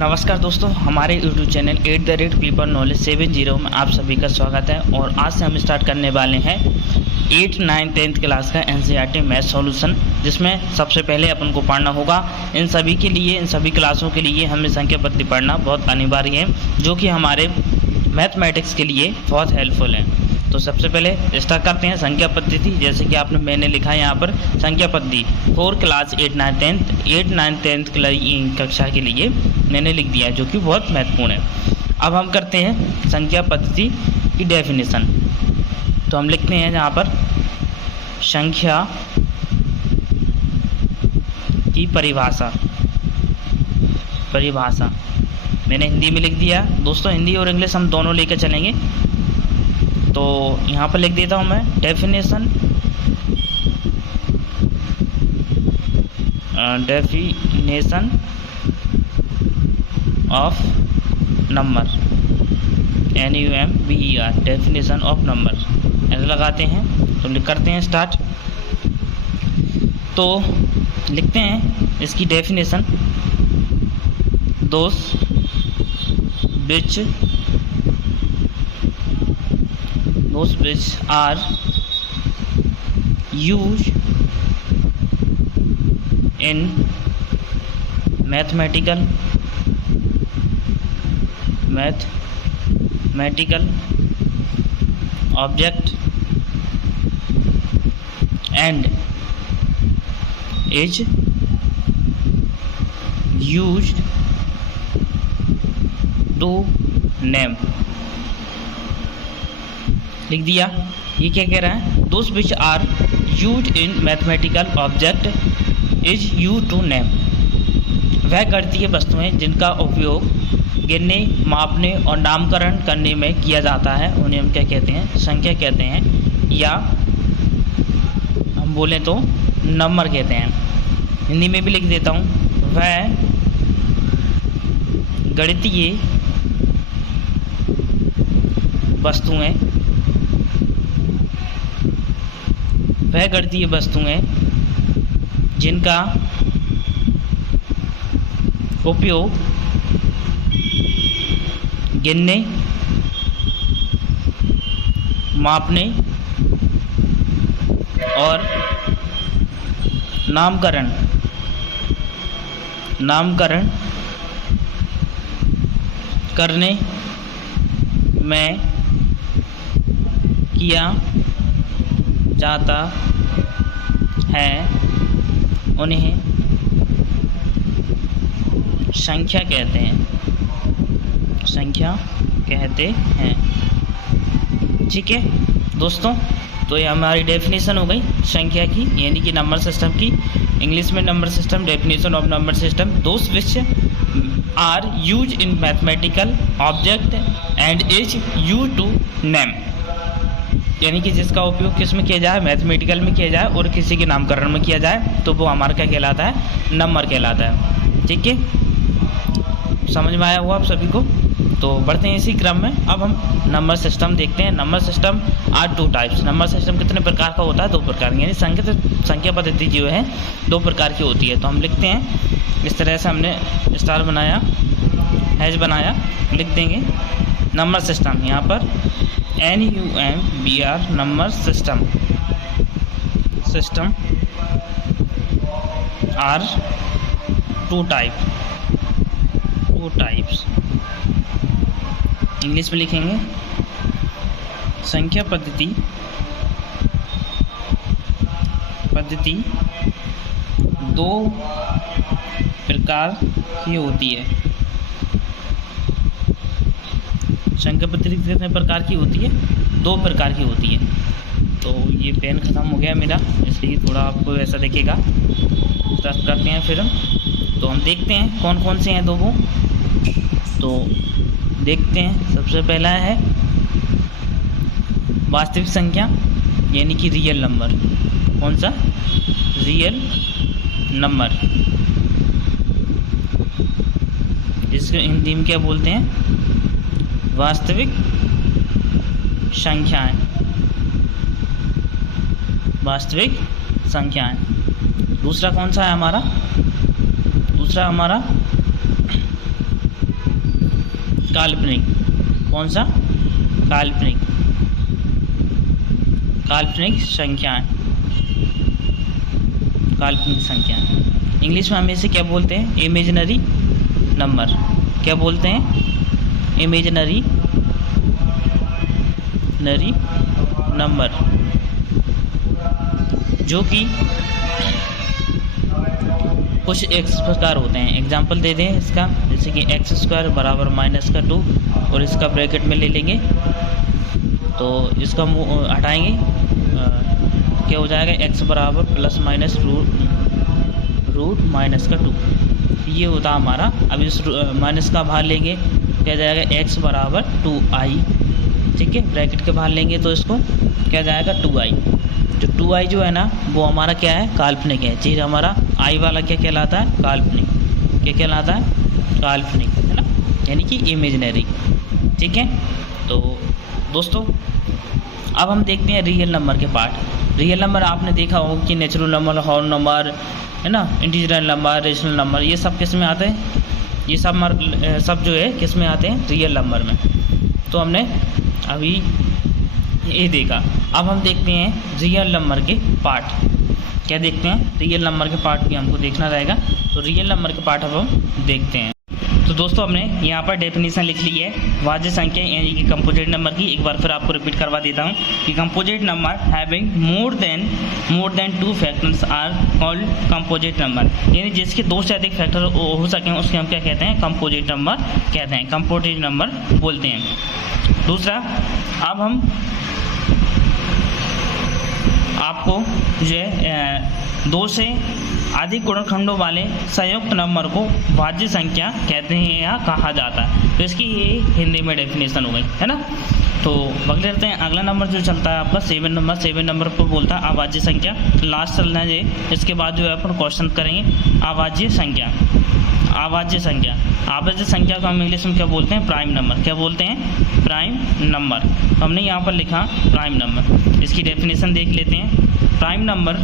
नमस्कार दोस्तों, हमारे यूट्यूब चैनल @PeopleKnowledge70 में आप सभी का स्वागत है। और आज से हम स्टार्ट करने वाले हैं 8, 9, 10th क्लास का NCERT मैथ सॉल्यूशन, जिसमें सबसे पहले अपन को पढ़ना होगा। इन सभी क्लासों के लिए हमें संख्या पद्धति पढ़ना बहुत अनिवार्य है, जो कि हमारे मैथमेटिक्स के लिए बहुत हेल्पफुल है। तो सबसे पहले स्टार्ट करते हैं संख्या पद्धति। जैसे कि मैंने लिखा है यहाँ पर संख्या पद्धति 4 क्लास 8, 9, 10th कक्षा के लिए मैंने लिख दिया है, जो कि बहुत महत्वपूर्ण है। अब हम करते हैं संख्या पद्धति की डेफिनेशन। तो हम लिखते हैं यहाँ पर संख्या की परिभाषा मैंने हिंदी में लिख दिया। दोस्तों, हिंदी और इंग्लिश हम दोनों लेकर चलेंगे। तो यहाँ पर लिख देता हूँ मैं definition of number, NUMBER, definition of number ऐसे लगाते हैं। तो करते हैं स्टार्ट। तो लिखते हैं इसकी definition, those which are used in mathematical object and is used to name। लिख दिया। ये क्या कह रहा है? Those which are use in mathematical object is use to name. वह गणितीय वस्तुएं जिनका उपयोग गिनने, मापने और नामकरण करने में किया जाता है, उन्हें हम क्या कहते हैं? संख्या कहते हैं, या हम बोलें तो नंबर कहते हैं। हिंदी में भी लिख देता हूँ, वह गणितीय वस्तुएं जिनका उपयोग गिनने, मापने और नामकरण करने में किया जाता है, उन्हें संख्या कहते हैं। ठीक है दोस्तों, तो ये हमारी डेफिनेशन हो गई संख्या की, यानी कि नंबर सिस्टम की। इंग्लिश में number system, definition of number system, those which are use in mathematical object and is use to name, यानी कि जिसका उपयोग किस में किया जाए? मैथमेटिकल में किया जाए और किसी के नामकरण में किया जाए, तो वो हमारा क्या कहलाता है? नंबर कहलाता है। ठीक है, समझ में आया हुआ आप सभी को? तो बढ़ते हैं इसी क्रम में। अब हम नंबर सिस्टम देखते हैं। Number system are 2 types. Number system कितने प्रकार का होता है? 2 प्रकार, यानी संख्या पद्धति जो है 2 प्रकार की होती है। तो हम लिखते हैं इस तरह से, हमने स्टार बनाया, हैश बनाया, लिख देंगे नंबर सिस्टम। यहाँ पर NUMBER number system are 2 types. English में लिखेंगे संख्या पद्धति 2 प्रकार की होती है। संख्या पद्धति कितने प्रकार की होती है? 2 प्रकार की होती है। तो ये पेन ख़त्म हो गया मेरा, इसलिए थोड़ा आपको ऐसा दिखेगा। स्टार्ट करते हैं फिर हम। तो हम देखते हैं कौन कौन से हैं 2 वो। तो देखते हैं, सबसे पहला है वास्तविक संख्या, यानी कि रियल नंबर। कौन सा? Real number. इसको हिंदी में क्या बोलते हैं? वास्तविक संख्याएं। वास्तविक संख्याएं। दूसरा कौन सा है हमारा? दूसरा हमारा काल्पनिक। कौन सा? काल्पनिक। काल्पनिक संख्याएं। काल्पनिक संख्याएं इंग्लिश में हम इसे क्या बोलते हैं? Imaginary number. क्या बोलते हैं? इमेजिनरी नंबर, जो कि कुछ इस प्रकार होते हैं। एग्जाम्पल दे दें इसका, जैसे कि x² बराबर -2 और इसका ब्रैकेट में ले लेंगे तो इसका मुँह हटाएंगे, क्या हो जाएगा? x बराबर ± रूट -2। ये होता हमारा। अब इस माइनस का बाहर लेंगे, क्या जाएगा? x बराबर 2i। ठीक है, ब्रैकेट के बाहर लेंगे तो इसको क्या जाएगा? 2i। जो 2i जो है ना, वो हमारा क्या है? काल्पनिक है। चीज़ हमारा i वाला क्या कहलाता है? काल्पनिक। क्या कहलाता है? काल्पनिक, है ना, यानी कि इमेजिनरी। ठीक है, तो दोस्तों अब हम देखते हैं रियल नंबर के पार्ट। रियल नंबर आपने देखा होगा कि नेचुरल नंबर, होल नंबर, है ना, इंटीजर नंबर, रेशनल नंबर, ये सब किस में आते हैं? ये सब जो है किस में आते हैं? रियल नंबर में। तो हमने अभी ये देखा। अब हम देखते हैं रियल नंबर के पार्ट। क्या देखते हैं? रियल नंबर के पार्ट भी हमको देखना रहेगा। तो रियल नंबर के पार्ट अब हम देखते हैं। तो दोस्तों हमने यहाँ पर डेफिनेशन लिख ली है वाजिब संख्या यानी कि कंपोजिट नंबर की। एक बार फिर आपको रिपीट करवा देता हूँ कि composite number having more than 2 factors are called composite number, यानी जिसके 2 से अधिक फैक्टर हो सकें उसके हम क्या कहते हैं? कंपोजिट नंबर कहते हैं, कंपोजिट नंबर बोलते हैं। दूसरा, अब हम आपको जो है 2 से अधिक गुणनखंडों वाले संयुक्त नंबर को वाजिब संख्या कहते हैं या कहा जाता है। तो इसकी ये हिंदी में डेफिनेशन हो गई, है ना। तो अगले रहते हैं, अगला नंबर जो चलता है आपका 7 नंबर पर बोलता है अवाज्य संख्या। लास्ट चलना है, इसके बाद जो है अपन क्वेश्चन करेंगे अवाज्य संख्या। अवाज्य संख्या, अवाज्य संख्या को हम इंग्लिश में क्या बोलते हैं? Prime number. क्या बोलते हैं? Prime number. तो हमने यहाँ पर लिखा प्राइम नंबर। इसकी डेफिनेशन देख लेते हैं। Prime number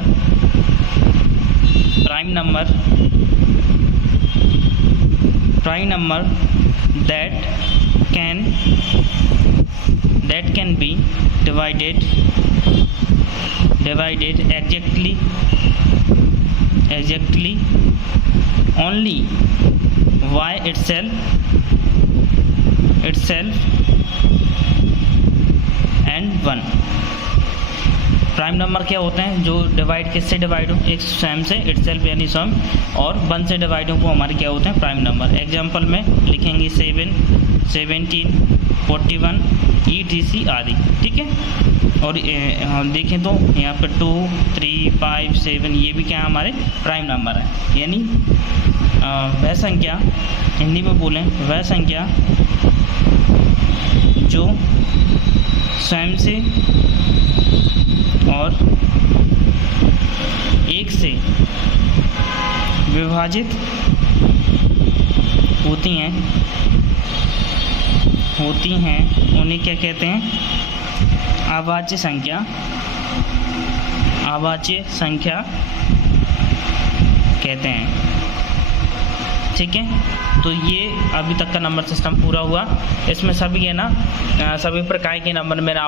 that can be divided exactly only by itself and 1। Prime number क्या होते हैं? जो डिवाइड किससे डिवाइड हो? एक स्वयं से, इटसेल्फ यानी स्वयं, और 1 से डिवाइड हो, वो हमारे क्या होते हैं? Prime number. एग्जाम्पल में लिखेंगे 7, 17, 41 etc आदि। ठीक है, और देखें तो यहाँ पर 2, 3, 5, 7 ये भी क्या हमारे प्राइम नंबर है। यानी वह संख्या, हिंदी में बोलें वह संख्या जो स्वयं से और 1 से विभाजित होती हैं उन्हें क्या कहते हैं? अवाज्य संख्या कहते हैं। ठीक है, तो ये अभी तक का नंबर सिस्टम पूरा हुआ। इसमें सभी है ना, सभी प्रकार के नंबर मेरा